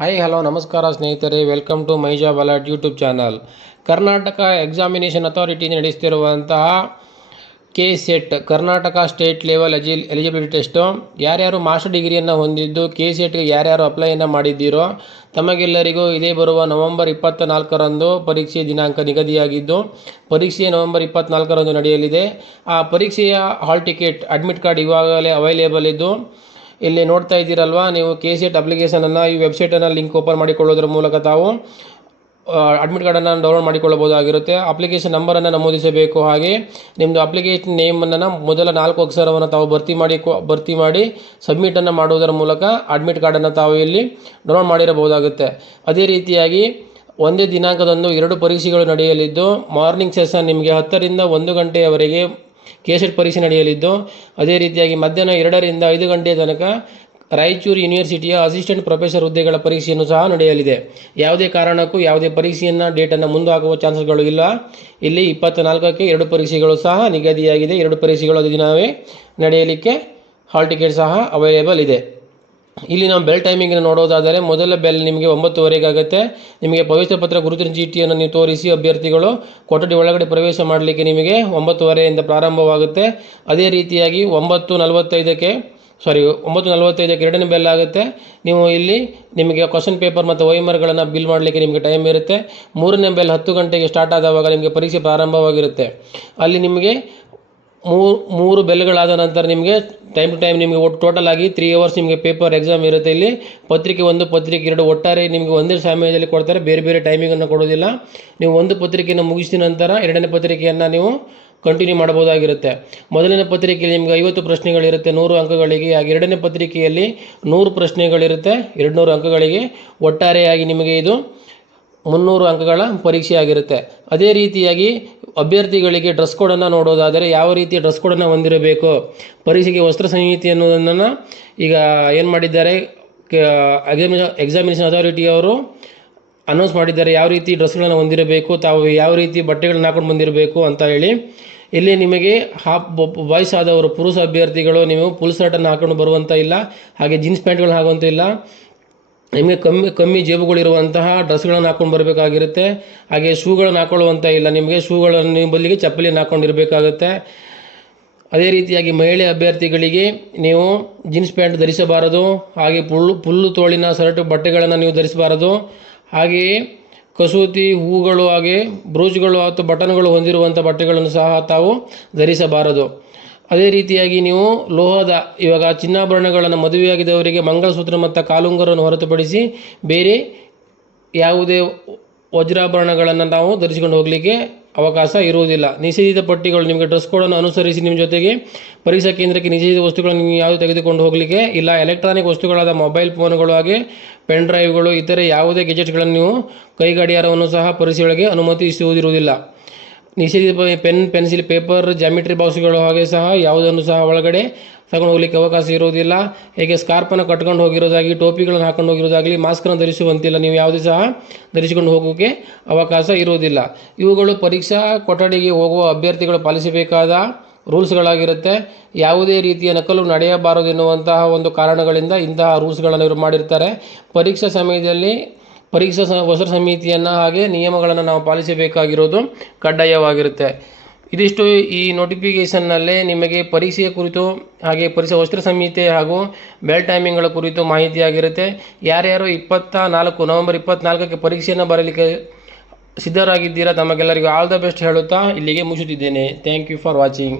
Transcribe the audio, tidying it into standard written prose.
Hi hello ನಮಸ್ಕಾರ ಸ್ನೇಹಿತರೆ, welcome to my job alert YouTube channel. Karnataka examination authority ನಡೆಸ್ತಿರುವಂತಹ KCET Karnataka state level eligibility test. ಯಾರ್ಯಾರು master ಡಿಗ್ರಿಯನ್ನು ಹೊಂದಿದ್ದು KCETಗೆ ಯಾರ್ಯಾರು ಅಪ್ಲೈಯನ್ನು ಮಾಡಿದ್ದೀರೋ ತಮಗೆಲ್ಲರಿಗೂ ಇದೇ ಬರುವ ನವೆಂಬರ್ 24ರಂದು ಪರೀಕ್ಷೆ ದಿನಾಂಕ ನಿಗದಿಯಾಗಿದ್ದು, ಪರೀಕ್ಷೆ ನವೆಂಬರ್ 24ರಂದು ನಡೆಯಲಿದೆ. ಆ ಪರೀಕ್ಷೆಯ ಹಾಲ್ ಟಿಕೆಟ್, ಅಡ್ಮಿಟ್ ಕಾರ್ಡ್ ಇವಾಗಲೇ ಅವೈಲೇಬಲ್ ಇದ್ದು, ಇಲ್ಲಿ ನೋಡ್ತಾ ಇದ್ದೀರಲ್ವಾ ನೀವು KCET ಅಪ್ಲಿಕೇಶನನ್ನು ಈ ವೆಬ್ಸೈಟನ್ನು ಲಿಂಕ್ ಓಪನ್ ಮಾಡಿಕೊಳ್ಳೋದ್ರ ಮೂಲಕ ತಾವು ಅಡ್ಮಿಟ್ ಕಾರ್ಡನ್ನು ಡೌನ್ಲೋಡ್ ಮಾಡಿಕೊಳ್ಳಬಹುದಾಗಿರುತ್ತೆ. ಅಪ್ಲಿಕೇಶನ್ ನಂಬರನ್ನು ನಮೂದಿಸಬೇಕು. ಹಾಗೆ ನಿಮ್ಮದು ಅಪ್ಲಿಕೇಶನ್ ನೇಮನ್ನು ಮೊದಲ 4 ಅಕ್ಷರವನ್ನು ತಾವು ಭರ್ತಿ ಮಾಡಿ ಸಬ್ಮಿಟನ್ನು ಮಾಡುವುದರ ಮೂಲಕ ಅಡ್ಮಿಟ್ ಕಾರ್ಡನ್ನು ತಾವು ಇಲ್ಲಿ ಡೌನ್ಲೋಡ್ ಮಾಡಿರಬಹುದಾಗುತ್ತೆ. ಅದೇ ರೀತಿಯಾಗಿ ಒಂದೇ ದಿನಾಂಕದಂದು 2 ಪರೀಕ್ಷೆಗಳು ನಡೆಯಲಿದ್ದು, ಮಾರ್ನಿಂಗ್ ಸೆಷನ್ ನಿಮಗೆ 10ರಿಂದ 1 ಗಂಟೆಯವರೆಗೆ KCET ಪರೀಕ್ಷೆ ನಡೆಯಲಿದ್ದು, ಅದೇ ರೀತಿಯಾಗಿ ಮಧ್ಯಾಹ್ನ 2ರಿಂದ 5 ಗಂಟೆಯ ತನಕ ರಾಯಚೂರು ಯೂನಿವರ್ಸಿಟಿಯ ಅಸಿಸ್ಟೆಂಟ್ ಪ್ರೊಫೆಸರ್ ಹುದ್ದೆಗಳ ಪರೀಕ್ಷೆಯನ್ನು ಸಹ ನಡೆಯಲಿದೆ. ಯಾವುದೇ ಕಾರಣಕ್ಕೂ ಯಾವುದೇ ಪರೀಕ್ಷೆಯನ್ನು ಡೇಟನ್ನು ಮುಂದೆ ಹಾಕುವ ಚಾನ್ಸಸ್ಗಳು ಇಲ್ಲ. ಇಲ್ಲಿ 24ಕ್ಕೆ 2 ಪರೀಕ್ಷೆಗಳು ಸಹ ನಿಗದಿಯಾಗಿದೆ. 2 ಪರೀಕ್ಷೆಗಳು ಅದು ದಿನವೇ ನಡೆಯಲಿಕ್ಕೆ ಹಾಲ್ ಟಿಕೆಟ್ ಸಹ ಅವೈಲೇಬಲ್ ಇದೆ. ಇಲ್ಲಿ ನಾವು ಬೆಲ್ ಟೈಮಿಂಗನ್ನು ನೋಡೋದಾದರೆ ಮೊದಲ ಬೆಲ್ ನಿಮಗೆ 9:30 ಆಗುತ್ತೆ. ನಿಮಗೆ ಪವಿತ್ರ ಪತ್ರ ಗುರುತಿನ ಚೀಟಿಯನ್ನು ನೀವು ತೋರಿಸಿ ಅಭ್ಯರ್ಥಿಗಳು ಕೊಠಡಿ ಒಳಗಡೆ ಪ್ರವೇಶ ಮಾಡಲಿಕ್ಕೆ ನಿಮಗೆ 9:30ರಿಂದ ಪ್ರಾರಂಭವಾಗುತ್ತೆ. ಅದೇ ರೀತಿಯಾಗಿ 9:45ಕ್ಕೆ 2ನೇ ಬೆಲ್ ಆಗುತ್ತೆ. ನೀವು ಇಲ್ಲಿ ನಿಮಗೆ ಕ್ವಶನ್ ಪೇಪರ್ ಮತ್ತು ವೈಮರ್ಗಳನ್ನು ಬಿಲ್ ಮಾಡಲಿಕ್ಕೆ ನಿಮಗೆ ಟೈಮ್ ಇರುತ್ತೆ. 3ನೇ ಬೆಲ್ 10 ಗಂಟೆಗೆ ಸ್ಟಾರ್ಟ್ ಆದವಾಗ ನಿಮಗೆ ಪರೀಕ್ಷೆ ಪ್ರಾರಂಭವಾಗಿರುತ್ತೆ. ಅಲ್ಲಿ ನಿಮಗೆ ಮೂರು ಬೆಲ್ಗಳಾದ ನಂತರ ನಿಮಗೆ ಟೈಮ್ ಟು ಟೈಮ್ ನಿಮಗೆ ಟೋಟಲ್ ಆಗಿ 3 ಅವರ್ಸ್ ನಿಮಗೆ ಪೇಪರ್ ಎಕ್ಸಾಮ್ ಇರುತ್ತೆ. ಇಲ್ಲಿ ಪತ್ರಿಕೆ 1, ಪತ್ರಿಕೆ 2 ಒಟ್ಟಾರೆ ನಿಮಗೆ ಒಂದೇ ಸಮಯದಲ್ಲಿ ಕೊಡ್ತಾರೆ, ಬೇರೆ ಬೇರೆ ಟೈಮಿಂಗನ್ನು ಕೊಡೋದಿಲ್ಲ. ನೀವು ಒಂದು ಪತ್ರಿಕೆಯನ್ನು ಮುಗಿಸಿದ ನಂತರ 2ನೇ ಪತ್ರಿಕೆಯನ್ನು ನೀವು ಕಂಟಿನ್ಯೂ ಮಾಡಬಹುದಾಗಿರುತ್ತೆ. ಮೊದಲನೇ ಪತ್ರಿಕೆಯಲ್ಲಿ ನಿಮಗೆ 50 ಪ್ರಶ್ನೆಗಳಿರುತ್ತೆ 100 ಅಂಕಗಳಿಗೆ. ಹಾಗೆ 2ನೇ ಪತ್ರಿಕೆಯಲ್ಲಿ 100 ಪ್ರಶ್ನೆಗಳಿರುತ್ತೆ 200 ಅಂಕಗಳಿಗೆ. ಒಟ್ಟಾರೆಯಾಗಿ ನಿಮಗೆ ಇದು 300 ಅಂಕಗಳ ಪರೀಕ್ಷೆ ಆಗಿರುತ್ತೆ. ಅದೇ ರೀತಿಯಾಗಿ ಅಭ್ಯರ್ಥಿಗಳಿಗೆ ಡ್ರೆಸ್ ಕೋಡನ್ನು ನೋಡೋದಾದರೆ ಯಾವ ರೀತಿಯ ಡ್ರೆಸ್ ಕೋಡನ್ನು ಹೊಂದಿರಬೇಕು, ಪರೀಕ್ಷೆಗೆ ವಸ್ತ್ರ ಸಂಹಿತೆ ಅನ್ನೋದನ್ನು ಈಗ ಏನು ಮಾಡಿದ್ದಾರೆ, ಎಕ್ಸಾಮಿನೇಷನ್ ಅಥಾರಿಟಿಯವರು ಅನೌನ್ಸ್ ಮಾಡಿದ್ದಾರೆ. ಯಾವ ರೀತಿ ಡ್ರೆಸ್ಗಳನ್ನು ಹೊಂದಿರಬೇಕು, ತಾವು ಯಾವ ರೀತಿ ಬಟ್ಟೆಗಳನ್ನ ಹಾಕೊಂಡು ಬಂದಿರಬೇಕು ಅಂತ ಹೇಳಿ. ಇಲ್ಲಿ ನಿಮಗೆ ಬಾಯ್ಸ್ ಆದವರು, ಪುರುಷ ಅಭ್ಯರ್ಥಿಗಳು ನೀವು ಫುಲ್ ಶರ್ಟನ್ನು ಹಾಕೊಂಡು ಬರುವಂಥ ಇಲ್ಲ, ಹಾಗೆ ಜೀನ್ಸ್ ಪ್ಯಾಂಟ್ಗಳನ್ನ ಹಾಕುವಂಥ ಇಲ್ಲ. ನಿಮಗೆ ಕಮ್ಮಿ ಜೇಬುಗಳಿರುವಂತಹ ಡ್ರೆಸ್ಗಳನ್ನು ಹಾಕೊಂಡು ಬರಬೇಕಾಗಿರುತ್ತೆ. ಹಾಗೆ ಶೂಗಳನ್ನು ಹಾಕೊಳ್ಳುವಂಥ ಇಲ್ಲ, ನಿಮಗೆ ಶೂಗಳನ್ನು ಬದಲಿಗೆ ಚಪ್ಪಲಿಯನ್ನು ಹಾಕೊಂಡಿರಬೇಕಾಗುತ್ತೆ. ಅದೇ ರೀತಿಯಾಗಿ ಮಹಿಳೆ ಅಭ್ಯರ್ಥಿಗಳಿಗೆ ನೀವು ಜೀನ್ಸ್ ಪ್ಯಾಂಟ್ ಧರಿಸಬಾರದು. ಹಾಗೆ ಪುಲ್ಲು ತೋಳಿನ ಶರ್ಟ್ ಬಟ್ಟೆಗಳನ್ನು ನೀವು ಧರಿಸಬಾರದು. ಹಾಗೆಯೇ ಕಸೂತಿ, ಹೂಗಳು, ಹಾಗೆ ಬ್ರೂಚ್ಗಳು ಅಥವಾ ಬಟನ್ಗಳು ಹೊಂದಿರುವಂಥ ಬಟ್ಟೆಗಳನ್ನು ಸಹ ತಾವು ಧರಿಸಬಾರದು. ಅದೇ ರೀತಿಯಾಗಿ ನೀವು ಲೋಹದ, ಇವಾಗ ಚಿನ್ನಾಭರಣಗಳನ್ನು ಮದುವೆಯಾಗಿದ್ದವರಿಗೆ ಮಂಗಲಸೂತ್ರ ಮತ್ತು ಕಾಲುಂಗರವನ್ನು ಹೊರತುಪಡಿಸಿ ಬೇರೆ ಯಾವುದೇ ವಜ್ರಾಭರಣಗಳನ್ನು ನಾವು ಧರಿಸಿಕೊಂಡು ಹೋಗಲಿಕ್ಕೆ ಅವಕಾಶ ಇರುವುದಿಲ್ಲ. ನಿಷೇಧಿತ ಪಟ್ಟಿಗಳು, ನಿಮಗೆ ಡ್ರೆಸ್ ಕೋಡನ್ನು ಅನುಸರಿಸಿ ನಿಮ್ಮ ಜೊತೆಗೆ ಪರೀಕ್ಷಾ ಕೇಂದ್ರಕ್ಕೆ ನಿಷೇಧಿತ ವಸ್ತುಗಳನ್ನು ನೀವು ಯಾವುದು ತೆಗೆದುಕೊಂಡು ಹೋಗಲಿಕ್ಕೆ ಇಲ್ಲ. ಎಲೆಕ್ಟ್ರಾನಿಕ್ ವಸ್ತುಗಳಾದ ಮೊಬೈಲ್ ಫೋನ್ಗಳು, ಹಾಗೆ ಪೆನ್ ಡ್ರೈವ್ಗಳು, ಇತರೆ ಯಾವುದೇ ಗೆಜೆಟ್ಗಳನ್ನು ನೀವು ಕೈಗಡಿಯಾರವನ್ನು ಸಹ ಪರೀಕ್ಷೆಯೊಳಗೆ ಅನುಮತಿಸುವುದಿರುವುದಿಲ್ಲ. ನಿಷೇಧಿತ ಪೆನ್, ಪೆನ್ಸಿಲ್, ಪೇಪರ್, ಜಾಮಿಟ್ರಿ ಬಾಕ್ಸ್ಗಳು ಹಾಗೆ ಸಹ ಯಾವುದನ್ನು ಸಹ ಒಳಗಡೆ ತಗೊಂಡು ಹೋಗ್ಲಿಕ್ಕೆ ಅವಕಾಶ ಇರುವುದಿಲ್ಲ. ಹೇಗೆ ಸ್ಕಾರ್ಪನ್ನು ಕಟ್ಕೊಂಡು ಹೋಗಿರೋದಾಗಲಿ, ಟೋಪಿಗಳನ್ನು ಹಾಕೊಂಡು ಹೋಗಿರೋದಾಗಲಿ, ಮಾಸ್ಕನ್ನು ಧರಿಸುವಂತಿಲ್ಲ. ನೀವು ಯಾವುದೇ ಸಹ ಧರಿಸಿಕೊಂಡು ಹೋಗೋಕ್ಕೆ ಅವಕಾಶ ಇರುವುದಿಲ್ಲ. ಇವುಗಳು ಪರೀಕ್ಷಾ ಕೊಠಡಿಗೆ ಹೋಗುವ ಅಭ್ಯರ್ಥಿಗಳು ಪಾಲಿಸಬೇಕಾದ ರೂಲ್ಸ್ಗಳಾಗಿರುತ್ತೆ. ಯಾವುದೇ ರೀತಿಯ ನಕಲು ನಡೆಯಬಾರದು ಎನ್ನುವಂತಹ ಒಂದು ಕಾರಣಗಳಿಂದ ಇಂತಹ ರೂಲ್ಸ್ಗಳನ್ನು ಇವರು ಮಾಡಿರ್ತಾರೆ. ಪರೀಕ್ಷಾ ಸಮಯದಲ್ಲಿ ವಸ್ತ್ರ ಸಮಿತಿಯನ್ನು ಹಾಗೆ ನಿಯಮಗಳನ್ನು ನಾವು ಪಾಲಿಸಬೇಕಾಗಿರೋದು ಕಡ್ಡಾಯವಾಗಿರುತ್ತೆ. ಇದಿಷ್ಟು ಈ ನೋಟಿಫಿಕೇಷನ್ನಲ್ಲೇ ನಿಮಗೆ ಪರೀಕ್ಷೆಯ ಕುರಿತು, ಹಾಗೆ ಪರೀಕ್ಷಾ ವಸ್ತ್ರ ಸಂಹಿತೆ ಹಾಗೂ ಬೆಲ್ ಟೈಮಿಂಗ್ಗಳ ಕುರಿತು ಮಾಹಿತಿಯಾಗಿರುತ್ತೆ. ಯಾರ್ಯಾರು ನವೆಂಬರ್ 24ಕ್ಕೆ ಪರೀಕ್ಷೆಯನ್ನು ಬರಲಿಕ್ಕೆ ಸಿದ್ಧರಾಗಿದ್ದೀರಾ ತಮಗೆಲ್ಲರಿಗೂ ಆಲ್ ದ ಬೆಸ್ಟ್ ಹೇಳುತ್ತಾ ಇಲ್ಲಿಗೆ ಮುಗಿಸುತ್ತಿದ್ದೇನೆ. Thank you for watching.